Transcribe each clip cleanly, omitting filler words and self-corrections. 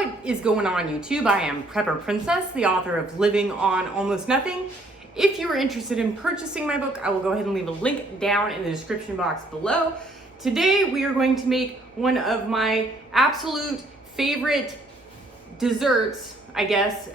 What is going on YouTube? I am Prepper Princess, the author of Living on Almost Nothing. If you are interested in purchasing my book, I will go ahead and leave a link down in the description box below. Today we are going to make one of my absolute favorite desserts, I guess,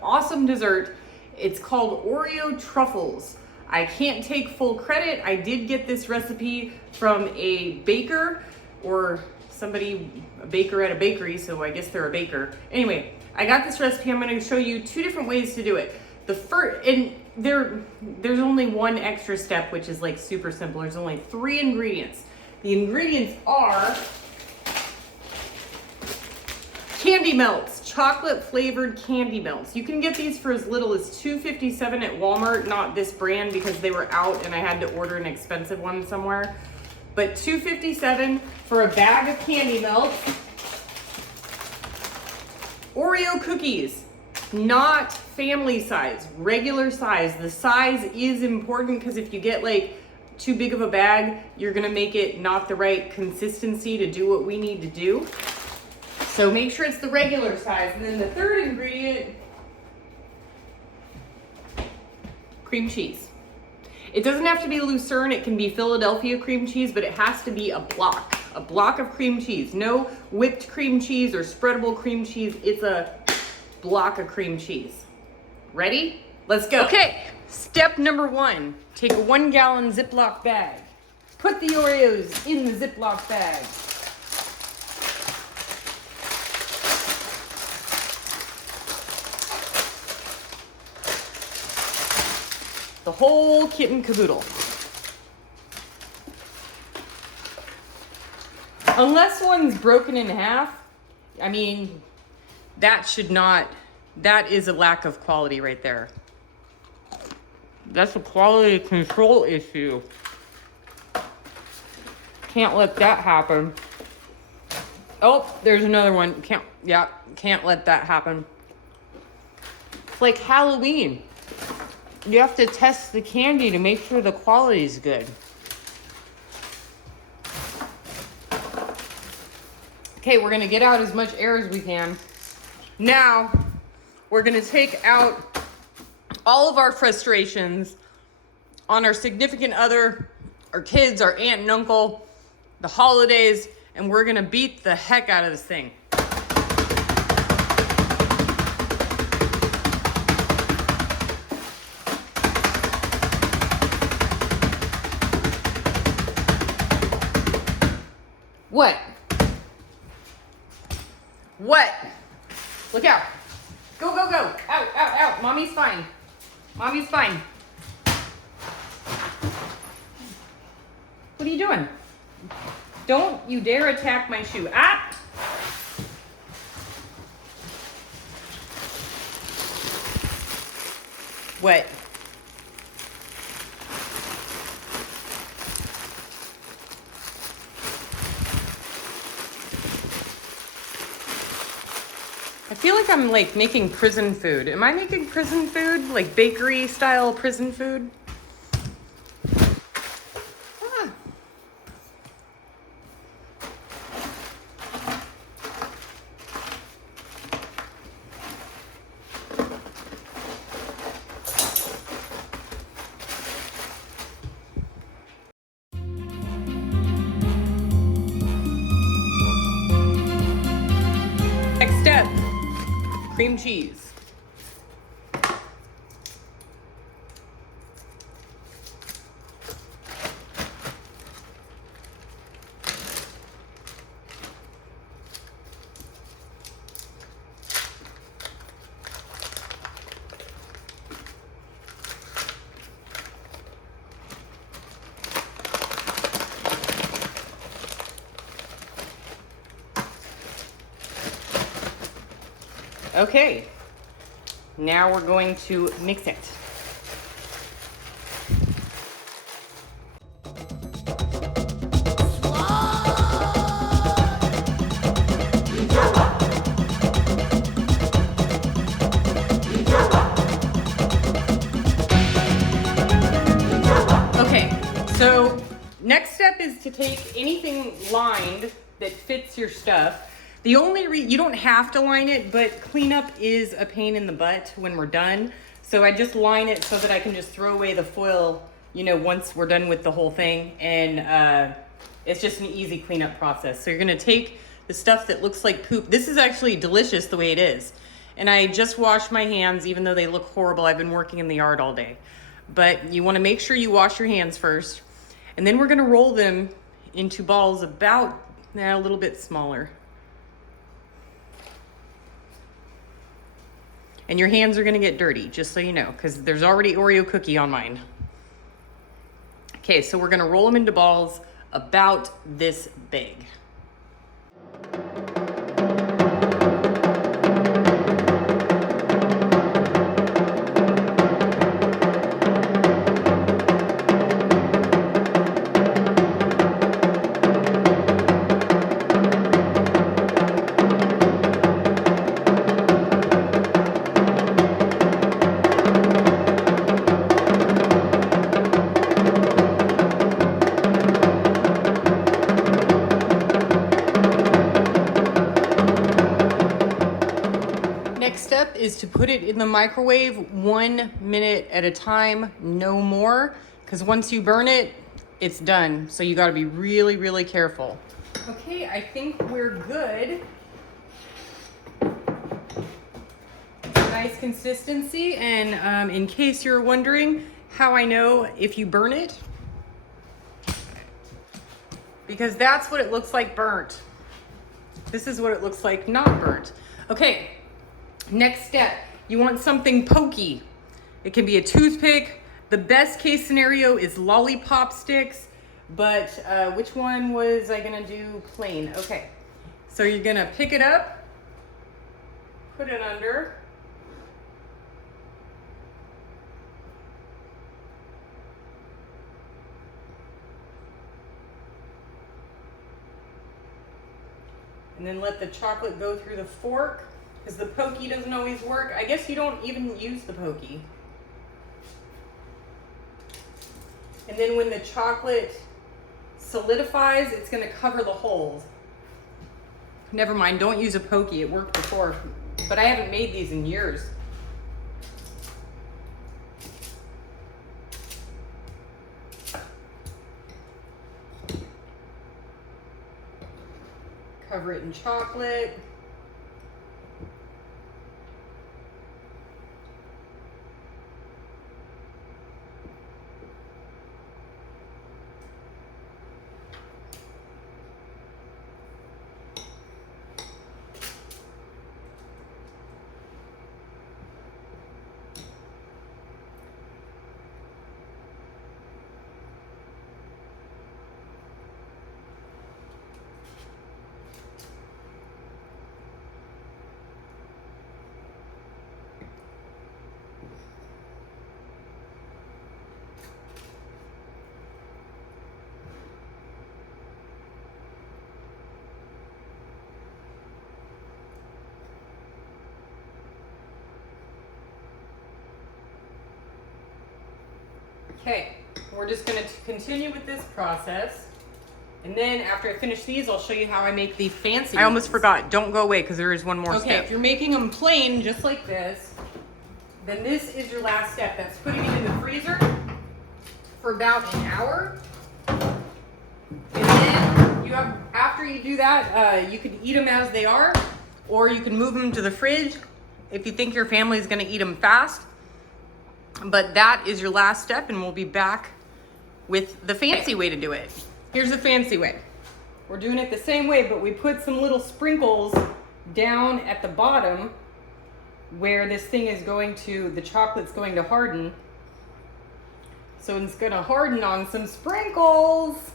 awesome dessert. It's called Oreo Truffles. I can't take full credit. I did get this recipe from a baker or a baker at a bakery, so I guess they're a baker. Anyway, I got this recipe. I'm going to show you two different ways to do it. The first, and there's only one extra step, which is like super simple. There's only 3 ingredients. The ingredients are candy melts, chocolate flavored candy melts. You can get these for as little as $2.57 at Walmart, not this brand because they were out and I had to order an expensive one somewhere. But $2.57 for a bag of candy melts. Oreo cookies, not family size, regular size. The size is important because if you get like too big of a bag, you're gonna make it not the right consistency to do what we need to do. So make sure it's the regular size. And then the third ingredient, cream cheese. It doesn't have to be Lucerne, it can be Philadelphia cream cheese, but it has to be a block of cream cheese. No whipped cream cheese or spreadable cream cheese, it's a block of cream cheese. Ready? Let's go. Okay, step number 1, take a 1 gallon Ziploc bag. Put the Oreos in the Ziploc bag. The whole kit and caboodle. Unless one's broken in half, I mean, that is a lack of quality right there. That's a quality control issue. Can't let that happen. Oh, there's another one. Can't let that happen. It's like Halloween. You have to test the candy to make sure the quality is good. Okay, we're gonna get out as much air as we can. Now, we're gonna take out all of our frustrations on our significant other, our kids, our aunt and uncle, the holidays, and we're gonna beat the heck out of this thing. What? What? Look out. Go, go, go. Out, out, out. Mommy's fine. Mommy's fine. What are you doing? Don't you dare attack my shoe. Ah! What? I feel like I'm like making prison food. Am I making prison food? Like bakery style prison food? Ah. Next step. Cream cheese. Okay, now we're going to mix it. So next step is to take anything lined that fits your stuff, The only you don't have to line it, but cleanup is a pain in the butt when we're done. So I just line it so that I can just throw away the foil, you know, once we're done with the whole thing. And it's just an easy cleanup process. So you're gonna take the stuff that looks like poop. This is actually delicious the way it is. And I just washed my hands, even though they look horrible. I've been working in the yard all day. But you wanna make sure you wash your hands first. And then we're gonna roll them into balls about a little bit smaller. And your hands are gonna get dirty, just so you know, because there's already Oreo cookie on mine. Okay, so we're gonna roll them into balls about this big. Next step is to put it in the microwave 1 minute at a time, no more, because once you burn it, it's done. So you got to be really, really careful. Okay, I think we're good. Nice consistency, and in case you're wondering how I know if you burn it, because that's what it looks like burnt. This is what it looks like not burnt. Okay. Next step, you want something pokey. It can be a toothpick. The best case scenario is lollipop sticks, but which one was I gonna do plain? Okay, so you're gonna pick it up, put it under, and then let the chocolate go through the fork. Because the pokey doesn't always work. I guess you don't even use the pokey. And then when the chocolate solidifies, it's gonna cover the holes. Never mind, don't use a pokey, it worked before. But I haven't made these in years. Cover it in chocolate. Okay, we're just gonna continue with this process. And then after I finish these, I'll show you how I make the fancy ones. I almost forgot, don't go away because there is one more step. Okay, if you're making them plain, just like this, then this is your last step. That's putting it in the freezer for about an hour. And then you have, after you do that, you can eat them as they are, or you can move them to the fridge if you think your family is gonna eat them fast. But that is your last step, and we'll be back with the fancy way to do it. Here's the fancy way. We're doing it the same way, but we put some little sprinkles down at the bottom where this thing is going to, the chocolate's going to harden. So it's gonna harden on some sprinkles.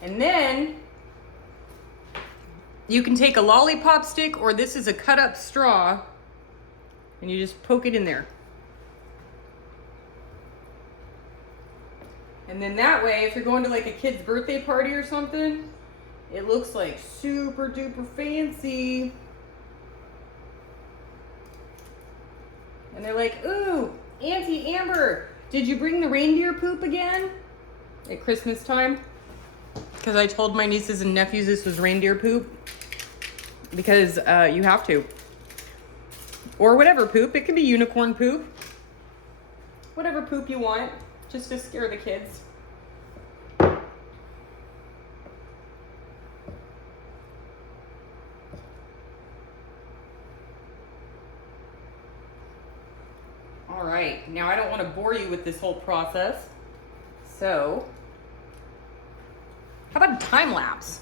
And then you can take a lollipop stick, or this is a cut up straw, and you just poke it in there. And then that way, if you're going to like a kid's birthday party or something, it looks like super duper fancy. And they're like, ooh, Auntie Amber, did you bring the reindeer poop again at Christmas time? Because I told my nieces and nephews this was reindeer poop. because you have to. Or whatever poop. It can be unicorn poop. Whatever poop you want, just to scare the kids. All right, now I don't want to bore you with this whole process. So, how about a time lapse?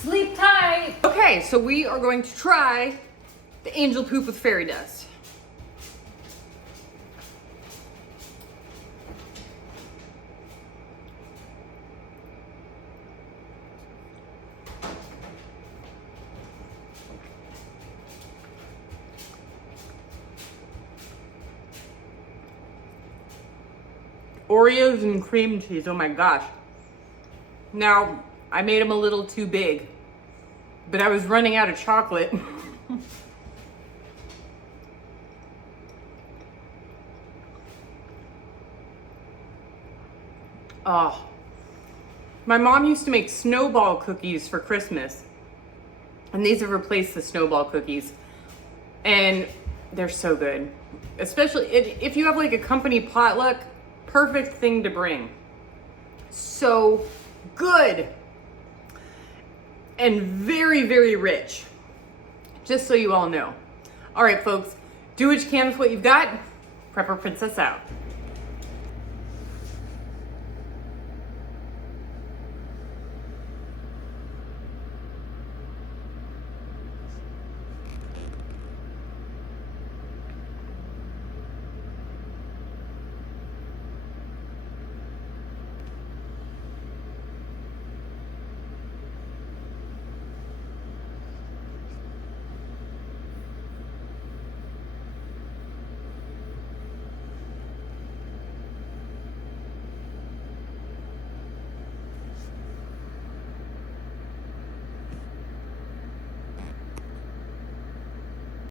Sleep tight. Okay, so we are going to try the angel poop with fairy dust. Oreos and cream cheese, oh my gosh. Now, I made them a little too big, but I was running out of chocolate. Oh, my mom used to make snowball cookies for Christmas, and these have replaced the snowball cookies, and they're so good. Especially if you have like a company potluck, perfect thing to bring. So good. And very, very rich. Just so you all know. All right, folks, do what you can with what you've got. Prepper Princess out.